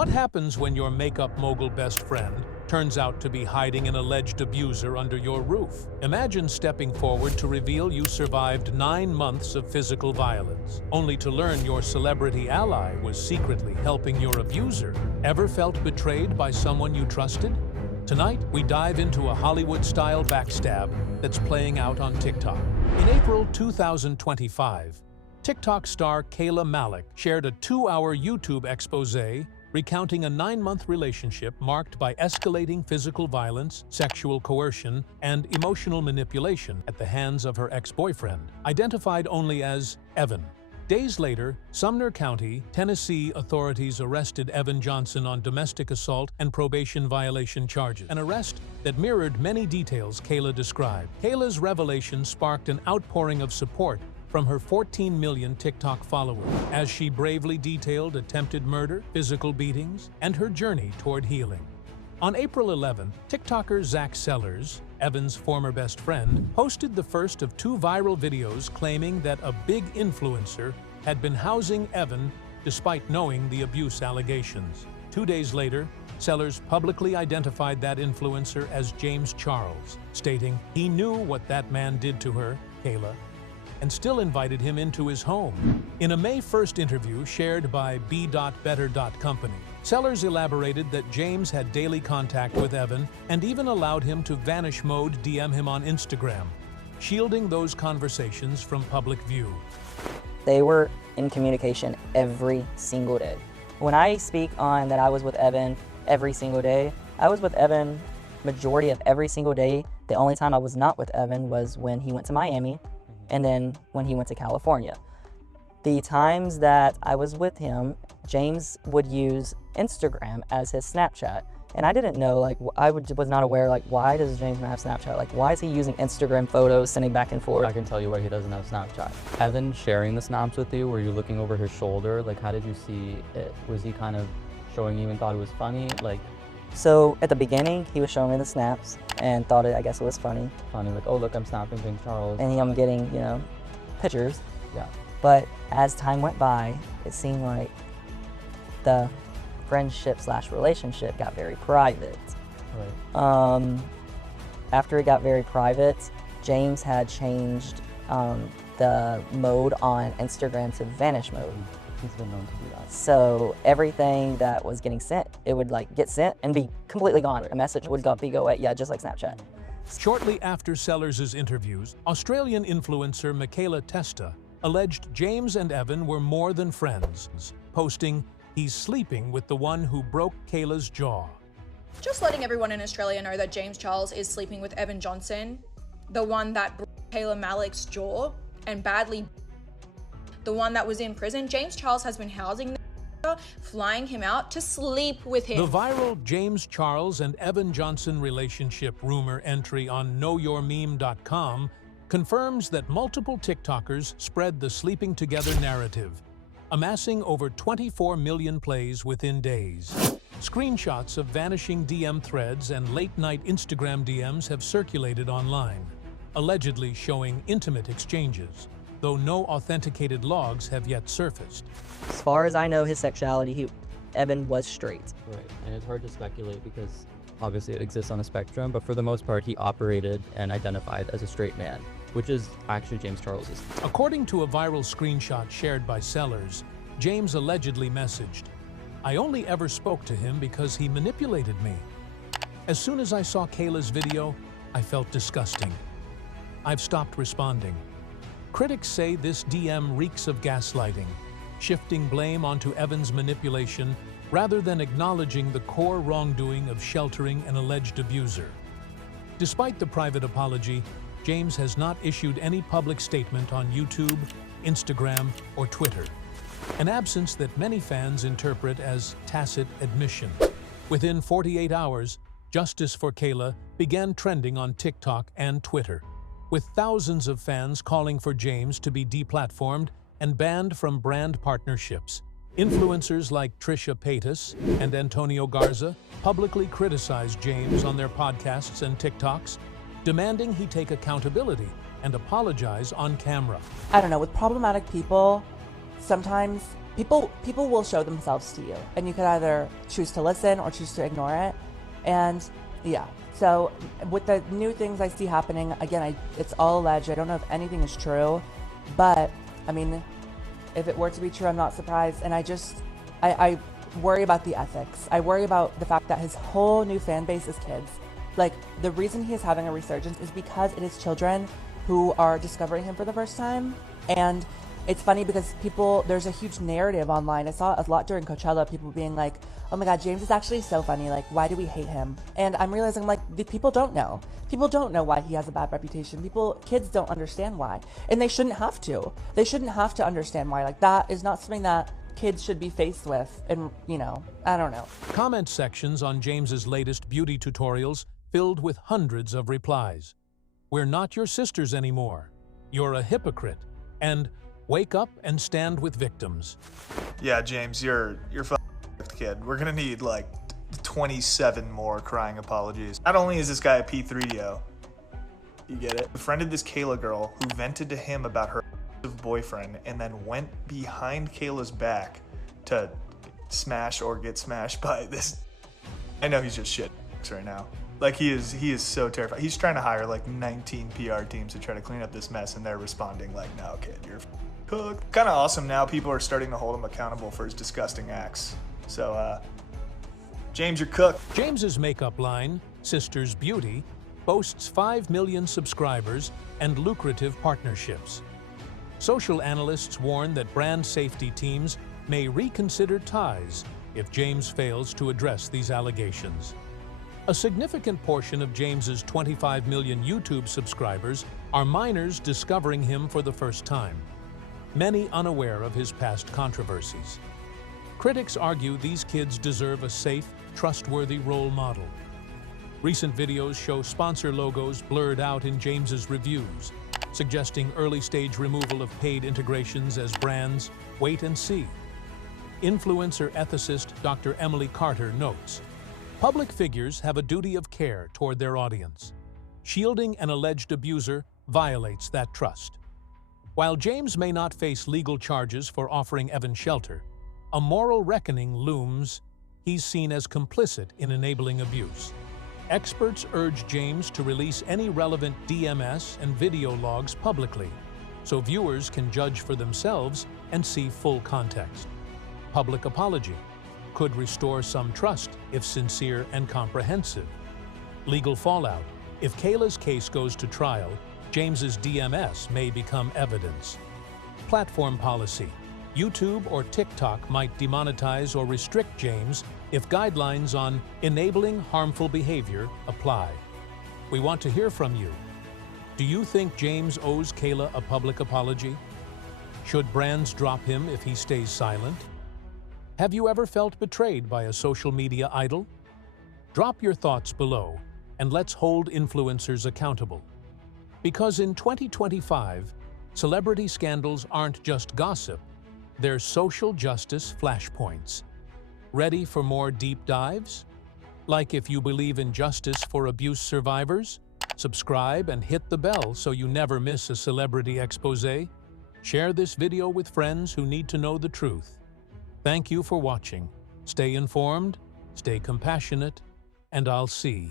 What happens when your makeup mogul best friend turns out to be hiding an alleged abuser under your roof? Imagine stepping forward to reveal you survived 9 months of physical violence, only to learn your celebrity ally was secretly helping your abuser. Ever felt betrayed by someone you trusted? Tonight, we dive into a Hollywood-style backstab that's playing out on TikTok. In April 2025, TikTok star Kayla Malec shared a 2-hour YouTube exposé recounting a 9-month relationship marked by escalating physical violence, sexual coercion, and emotional manipulation at the hands of her ex-boyfriend, identified only as Evan. Days later, Sumner County, Tennessee authorities arrested Evan Johnson on domestic assault and probation violation charges, an arrest that mirrored many details Kayla described. Kayla's revelation sparked an outpouring of support from her 14 million TikTok followers, as she bravely detailed attempted murder, physical beatings, and her journey toward healing. On April 11, TikToker Zach Sellers, Evan's former best friend, posted the first of 2 viral videos claiming that a big influencer had been housing Evan despite knowing the abuse allegations. 2 days later, Sellers publicly identified that influencer as James Charles, stating he knew what that man did to her, Kayla, and still invited him into his home. In a May 1st interview shared by B.Better.Company, Sellers elaborated that James had daily contact with Evan and even allowed him to vanish mode DM him on Instagram, shielding those conversations from public view. They were in communication every single day. When I speak on that I was with Evan every single day, I was with Evan majority of every single day. The only time I was not with Evan was when he went to Miami and then when he went to California. The times that I was with him, James would use Instagram as his Snapchat. And I didn't know, was not aware, why does James not have Snapchat? Why is he using Instagram photos, sending back and forth? I can tell you why he doesn't have Snapchat. Evan sharing the snaps with you, were you looking over his shoulder? How did you see it? Was he kind of showing you and thought it was funny? So at the beginning, he was showing me the snaps and thought I guess it was funny. Funny, oh look, I'm snapping James Charles. And I'm getting, pictures. Yeah. But as time went by, it seemed like the friendship/relationship got very private. Right. After it got very private, James had changed the mode on Instagram to vanish mode. He's been known to do that. So everything that was getting sent, it would get sent and be completely gone. A message would go away, just like Snapchat. Shortly after Sellers' interviews, Australian influencer Michaela Testa alleged James and Evan were more than friends, posting, "He's sleeping with the one who broke Kayla's jaw." Just letting everyone in Australia know that James Charles is sleeping with Evan Johnson, the one that broke Kayla Malec's jaw and badly the one that was in prison. James Charles has been housing the flying him out to sleep with him. The viral James Charles and Evan Johnson relationship rumor entry on knowyourmeme.com confirms that multiple TikTokers spread the sleeping together narrative, amassing over 24 million plays within days. Screenshots of vanishing DM threads and late-night Instagram DMs have circulated online, allegedly showing intimate exchanges, though no authenticated logs have yet surfaced. As far as I know, his sexuality, Evan was straight. Right, and it's hard to speculate because obviously it exists on a spectrum, but for the most part, he operated and identified as a straight man, which is actually James Charles's. According to a viral screenshot shared by Sellers, James allegedly messaged, "I only ever spoke to him because he manipulated me. As soon as I saw Kayla's video, I felt disgusting. I've stopped responding." Critics say this DM reeks of gaslighting, shifting blame onto Evan's manipulation rather than acknowledging the core wrongdoing of sheltering an alleged abuser. Despite the private apology, James has not issued any public statement on YouTube, Instagram, or Twitter, an absence that many fans interpret as tacit admission. Within 48 hours, Justice for Kayla began trending on TikTok and Twitter, with thousands of fans calling for James to be deplatformed and banned from brand partnerships. Influencers like Trisha Paytas and Antonio Garza publicly criticized James on their podcasts and TikToks, demanding he take accountability and apologize on camera. I don't know, with problematic people, sometimes people will show themselves to you, and you can either choose to listen or choose to ignore it. And yeah, so with the new things I see happening, again, it's all alleged. I don't know if anything is true, but I mean, if it were to be true, I'm not surprised. And I worry about the ethics. I worry about the fact that his whole new fan base is kids. Like, the reason he is having a resurgence is because it is children who are discovering him for the first time. And it's funny because there's a huge narrative online. I saw a lot during Coachella, people being like, oh my God, James is actually so funny. Like, why do we hate him? And I'm realizing, like, the people don't know. People don't know why he has a bad reputation. Kids don't understand why. And they shouldn't have to. They shouldn't have to understand why. Like, that is not something that kids should be faced with. And, you know, I don't know. Comment sections on James's latest beauty tutorials filled with hundreds of replies. We're not your sisters anymore. You're a hypocrite. And wake up and stand with victims. Yeah, James, you're fucking kid. We're gonna need like 27 more crying apologies. Not only is this guy a P3O, you get it, befriended this Kayla girl who vented to him about her boyfriend and then went behind Kayla's back to smash or get smashed by this. I know he's just shit right now. Like, he is so terrified. He's trying to hire like 19 PR teams to try to clean up this mess, and they're responding like, no, kid, you're cooked. Kind of awesome now. People are starting to hold him accountable for his disgusting acts. So, James, you're cooked. James's makeup line, Sisters Beauty, boasts 5 million subscribers and lucrative partnerships. Social analysts warn that brand safety teams may reconsider ties if James fails to address these allegations. A significant portion of James's 25 million YouTube subscribers are minors discovering him for the first time, many unaware of his past controversies. Critics argue these kids deserve a safe, trustworthy role model. Recent videos show sponsor logos blurred out in James's reviews, suggesting early-stage removal of paid integrations as brands wait and see. Influencer ethicist Dr. Emily Carter notes, public figures have a duty of care toward their audience. Shielding an alleged abuser violates that trust. While James may not face legal charges for offering Evan shelter, a moral reckoning looms. He's seen as complicit in enabling abuse. Experts urge James to release any relevant DMS and video logs publicly, so viewers can judge for themselves and see full context. Public apology could restore some trust if sincere and comprehensive. Legal fallout. If Kayla's case goes to trial, James's DMS may become evidence. Platform policy. YouTube or TikTok might demonetize or restrict James if guidelines on enabling harmful behavior apply. We want to hear from you. Do you think James owes Kayla a public apology? Should brands drop him if he stays silent? Have you ever felt betrayed by a social media idol? Drop your thoughts below, and let's hold influencers accountable. Because in 2025, celebrity scandals aren't just gossip, they're social justice flashpoints. Ready for more deep dives? Like if you believe in justice for abuse survivors? Subscribe and hit the bell so you never miss a celebrity exposé. Share this video with friends who need to know the truth. Thank you for watching. Stay informed, stay compassionate, and I'll see